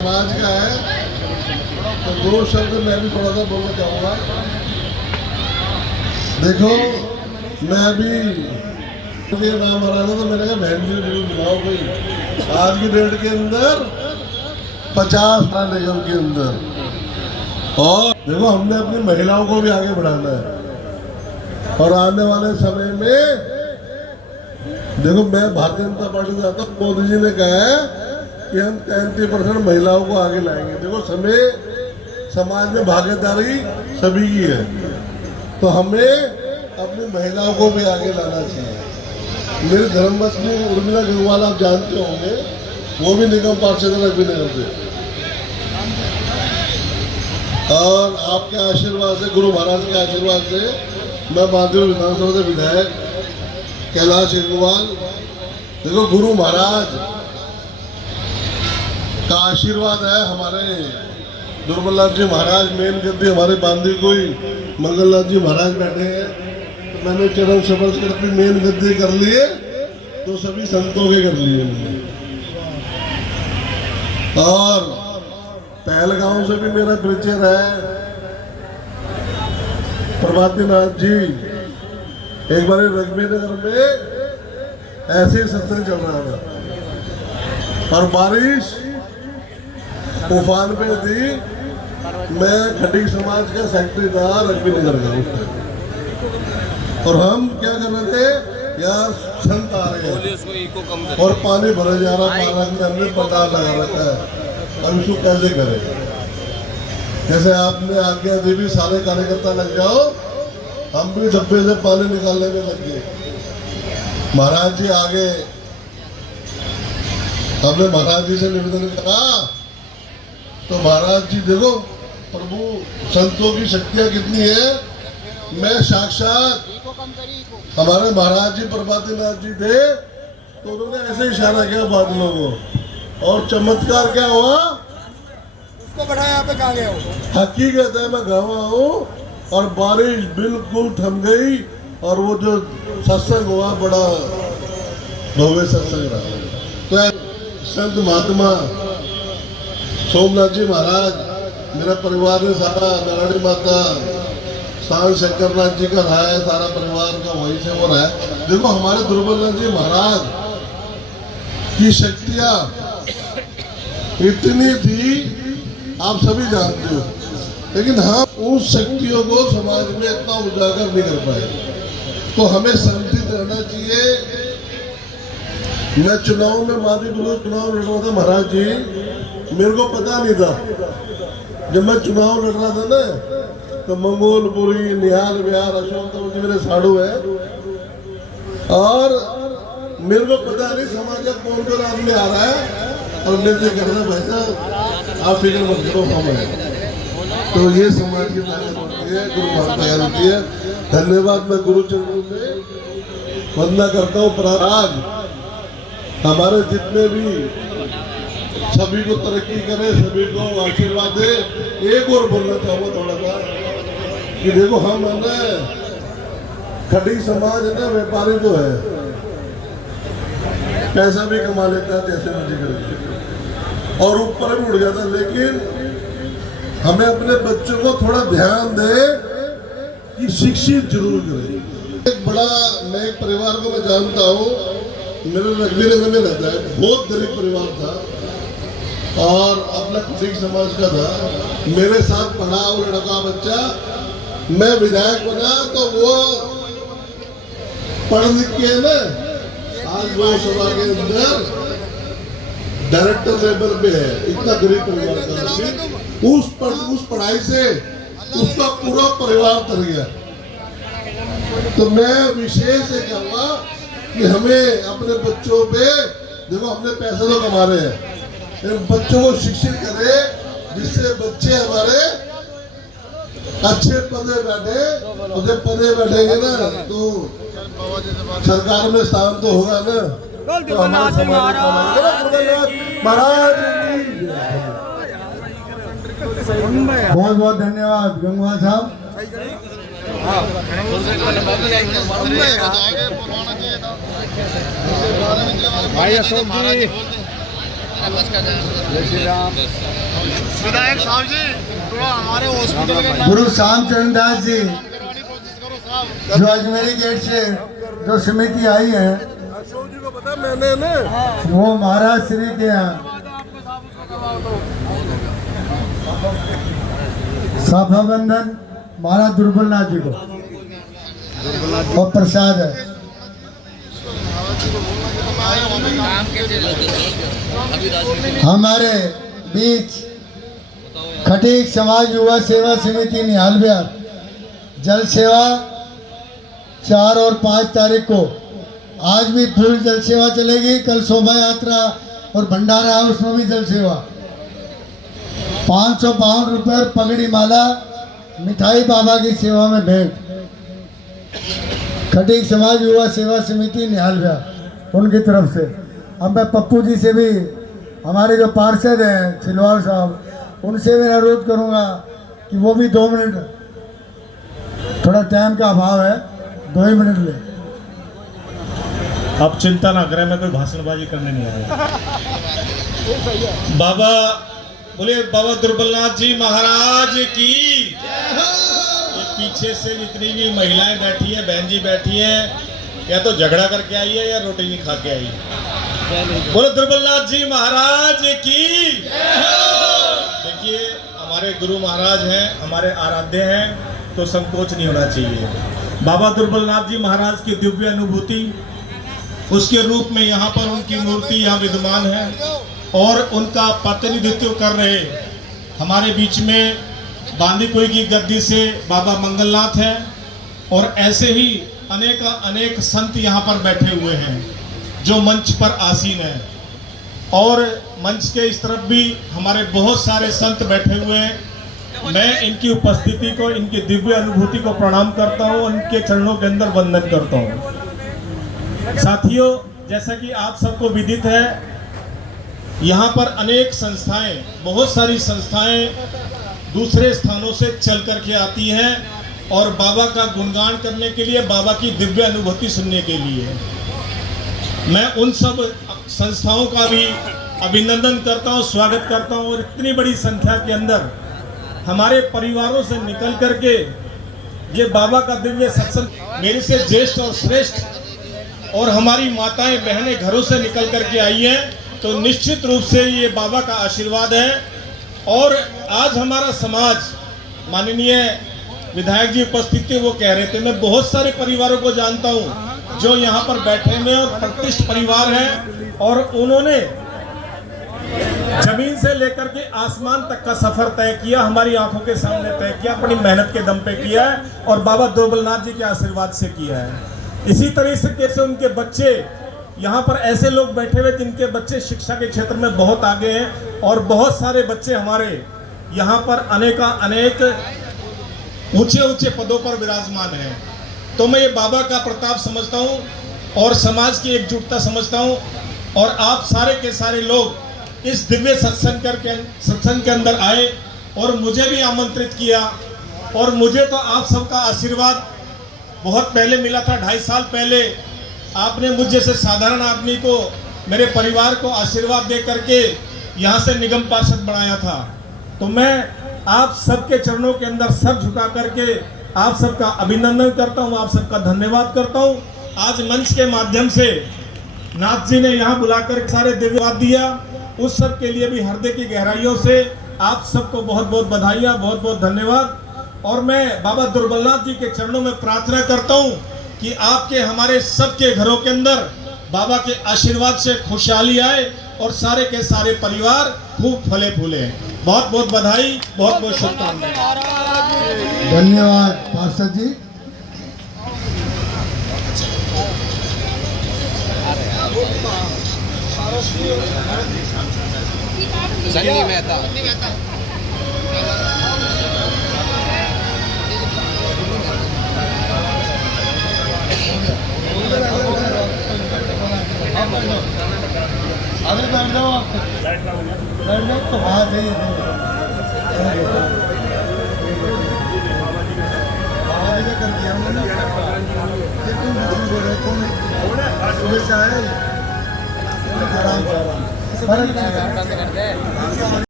समाज का है तो दो शब्द मैं भी थोड़ा सा बोलना चाहूँगा। देखो मैं अभी ये नाम आ रहा था तो मैंने कहा बहन जी जरूर बुलाओ भाई। आज की डेट के अंदर 50 निगम के अंदर, और देखो हमने अपनी महिलाओं को भी आगे बढ़ाना है। और आने वाले समय में देखो मैं भारतीय जनता पार्टी से आता हूँ, मोदी जी ने कहा है कि हम 33% महिलाओं को आगे लाएंगे। देखो समय समाज में भागीदारी सभी की है, तो हमें अपनी महिलाओं को भी आगे लाना चाहिए। मेरे धर्मपत्नी उर्मिला गंगवाल आप जानते होंगे, वो भी निगम पार्षद है रग्बी नगर से। और आपके आशीर्वाद से, गुरु महाराज के आशीर्वाद से मैं बांदीपुर विधानसभा से विधायक कैलाश गंगवाल। देखो गुरु महाराज का आशीर्वाद है। हमारे दुर्बलनाथ जी महाराज मेन गद्दी, हमारे बांदी कोई मंगलनाथ जी महाराज बैठे हैं, तो मैंने चरण शपथ करके मेन गद्दी कर लिए, तो सभी संतों के कर लिए मैंने। और पहलगांव से भी मेरा परिचय है। प्रभातीनाथ जी एक बार रग्बी नगर में ऐसे ही सत्संग चल रहा था और बारिश तूफान पे थी। मैं खटीक समाज का सेक्रेटरी था रग्बी नगर का उस टाइम, और हम क्या कर रहे थे, यार संत आ रहे हैं और पानी भरा जा रहा, पारा के हमने पंडाल लगा रखा है, अब इसको कैसे करें। जैसे आपने आज्ञा दी भी सारे कार्यकर्ता लग जाओ, हम भी डब्बे से पानी निकालने में लग गए। महाराज जी आगे, हमने महाराज जी से निवेदन करा, तो महाराज जी देखो प्रभु संतों की शक्तियां कितनी है। मैं साक्षात हमारे महाराज जी प्रभातीनाथ जी थे, तो उन्होंने ऐसे इशारा किया बादलों को, और चमत्कार क्या हुआ, उसको बढ़ाया यहाँ पे कहाँ गया हो। हकीकत है मैं गवा हूँ, और बारिश बिल्कुल थम गई, और वो जो सत्संग हुआ बड़ा भव्य सत्संग रहा। तो संत महात्मा सोमनाथ जी महाराज, मेरा परिवार ने सारा नारायणी माता सांग शंकरनाथ जी का रहा है, सारा परिवार का वहीं से वो रहा है। देखो हमारे दुर्बलनाथ जी महाराज की शक्तियाँ इतनी थी, आप सभी जानते हो, लेकिन हम उस शक्तियों को समाज में इतना उजागर नहीं कर पाए। तो हमें संगठित रहना चाहिए। मैं चुनाव में मादीपुर चुनाव लड़ रहा था महाराज जी, मेरे को पता नहीं था। जब मैं चुनाव लड़ रहा था ना, तो मंगोलपुरी, निहाल विहार, अशोक जी मेरे साड़ू है, और मेरे को पता नहीं समाज का कौन कौन आदमी आ रहा है, और निर्णय कर रहा है भाई साहब आप फिक्र मत करो हम है। तो ये समाज की ताकत होती है, गुरु महाराज होती है। धन्यवाद। मैं गुरु चरणों में वंदना करता हूँ। प्रयाग हमारे जितने भी, सभी को तरक्की करे, सभी को आशीर्वाद दे। एक और बोलना चाहूँगा थोड़ा सा कि देखो हम है ना, खटीक समाज है ना, व्यापारी तो है, पैसा भी कमा लेता है जैसे मर्जी करके, और ऊपर भी उड़ जाता है, लेकिन हमें अपने बच्चों को थोड़ा ध्यान दे कि शिक्षित जरूर करें। एक बड़ा, मैं एक परिवार को मैं जानता हूँ, मेरे रग्बी नगर में रहता है, बहुत गरीब परिवार था और अपना खटीक समाज का था। मेरे साथ पढ़ा वो लड़का बच्चा, मैं विधायक बना तो वो पढ़ लिख के ना आज वो सभा के अंदर डायरेक्टर लेवल पे है। इतना गरीब परिवार का, उस पढ़ाई से उसका पूरा परिवार तर गया। तो मैं विशेष ये कहूँगा कि हमें अपने बच्चों पे, देखो हमने पैसे तो कमा रहे हैं, बच्चों को शिक्षित करें, जिससे बच्चे हमारे अच्छे पदे बैठे। और जब पदे बैठेंगे ना, तो सरकार में स्थान तो होगा ना। तो हमारे महाराज बहुत बहुत धन्यवाद गंगवाल साहब। भाई अशोक जी विधायक साहब जी थोड़ा हमारे हॉस्पिटल के नाम गुरु श्यामचंद्र दास जी करवाने की कोशिश करो साहब। जो अजमेरी गेट से जो समिति आई है अशोक जी को पता है मैंने ना वो महाराज श्री के यहाँ साफा बंधन महाराज दुर्बलनाथ जी को और प्रसाद है। हमारे बीच खटीक समाज युवा सेवा समिति निहाल बिहार जल सेवा 4 और 5 तारीख को आज भी फुल जल सेवा चलेगी। कल शोभा यात्रा और भंडारा है उसमें भी जल सेवा। 552 रुपये पगड़ी माला मिठाई बाबा की सेवा में भेंट। खटीक समाज युवा सेवा समिति निहाल बिहार उनकी तरफ से। अब मैं पप्पू जी से भी हमारे जो पार्षद हैं छिलवाड़ साहब उनसे भी अनुरोध करूंगा कि वो भी 2 मिनट, थोड़ा टाइम का अभाव है, 2 ही मिनट ले। आप चिंता ना करें, मैं कोई भाषणबाजी करने नहीं आया। बाबा बोले बाबा दुर्बलनाथ जी महाराज की। ये पीछे से जितनी भी महिलाएं बैठी है, बहन जी बैठी है, या तो झगड़ा करके आई है या रोटी नहीं खा के आई है। बोलो दुर्बलनाथ जी महाराज की। देखिए हमारे गुरु महाराज हैं, हमारे आराध्य हैं, तो संकोच नहीं होना चाहिए। बाबा दुर्बलनाथ जी महाराज की दिव्य अनुभूति, उसके रूप में यहाँ पर उनकी मूर्ति यहाँ विद्यमान है और उनका प्रतिनिधित्व कर रहे हमारे बीच में बांदीकुई की गद्दी से बाबा मंगलनाथ हैं और ऐसे ही अनेक संत यहाँ पर बैठे हुए हैं जो मंच पर आसीन हैं और मंच के इस तरफ भी हमारे बहुत सारे संत बैठे हुए हैं। मैं इनकी उपस्थिति को, इनकी दिव्य अनुभूति को प्रणाम करता हूँ, उनके चरणों के अंदर वंदन करता हूँ। साथियों, जैसा कि आप सबको विदित है, यहाँ पर अनेक संस्थाएं, बहुत सारी संस्थाएं दूसरे स्थानों से चल करके आती हैं और बाबा का गुणगान करने के लिए, बाबा की दिव्य अनुभूति सुनने के लिए। मैं उन सब संस्थाओं का भी अभिनंदन करता हूँ, स्वागत करता हूँ और इतनी बड़ी संख्या के अंदर हमारे परिवारों से निकल करके ये बाबा का दिव्य सत्संग, मेरे से ज्येष्ठ और श्रेष्ठ और हमारी माताएं बहनें घरों से निकल करके आई हैं, तो निश्चित रूप से ये बाबा का आशीर्वाद है। और आज हमारा समाज, माननीय विधायक जी उपस्थित थे, वो कह रहे थे, मैं बहुत सारे परिवारों को जानता हूँ जो यहाँ पर बैठे हुए और प्रतिष्ठित परिवार हैं और उन्होंने जमीन से लेकर के आसमान तक का सफर तय किया, हमारी आंखों के सामने तय किया, अपनी मेहनत के दम पे किया है और बाबा दुर्बलनाथ जी के आशीर्वाद से किया है। इसी तरीके से उनके बच्चे, यहाँ पर ऐसे लोग बैठे हुए जिनके बच्चे शिक्षा के क्षेत्र में बहुत आगे हैं और बहुत सारे बच्चे हमारे यहाँ पर अनेक ऊंचे पदों पर विराजमान हैं। तो मैं ये बाबा का प्रताप समझता हूँ और समाज की एकजुटता समझता हूँ और आप सारे के सारे लोग इस दिव्य सत्संग के अंदर आए और मुझे भी आमंत्रित किया। और मुझे तो आप सबका आशीर्वाद बहुत पहले मिला था, 2.5 साल पहले आपने मुझ जैसे साधारण आदमी को, मेरे परिवार को आशीर्वाद दे करके यहाँ से निगम पार्षद बनाया था। तो मैं आप सबके चरणों के अंदर सर झुका करके आप सबका अभिनंदन करता हूँ, आप सबका धन्यवाद करता हूँ। आज मंच के माध्यम से नाथ जी ने यहाँ बुलाकर सारे दिव्यवाद दिया, उस सब के लिए भी हृदय की गहराइयों से आप सबको बहुत बहुत बधाइयाँ, बहुत बहुत धन्यवाद। और मैं बाबा दुर्बलनाथ जी के चरणों में प्रार्थना करता हूँ कि आपके, हमारे सबके घरों के अंदर बाबा के आशीर्वाद से खुशहाली आए और सारे के सारे परिवार खूब फले फूले। बहुत बहुत बधाई, बहुत बहुत शुभकामनाएं। धन्यवाद पार्षद जी। सन्नी मेहता। अभी बैठ जाओ, आप बैठ जाओ तो वहाँ जाइए। कर दिया हमने सुबह से आए आराम से। फर्क नहीं है।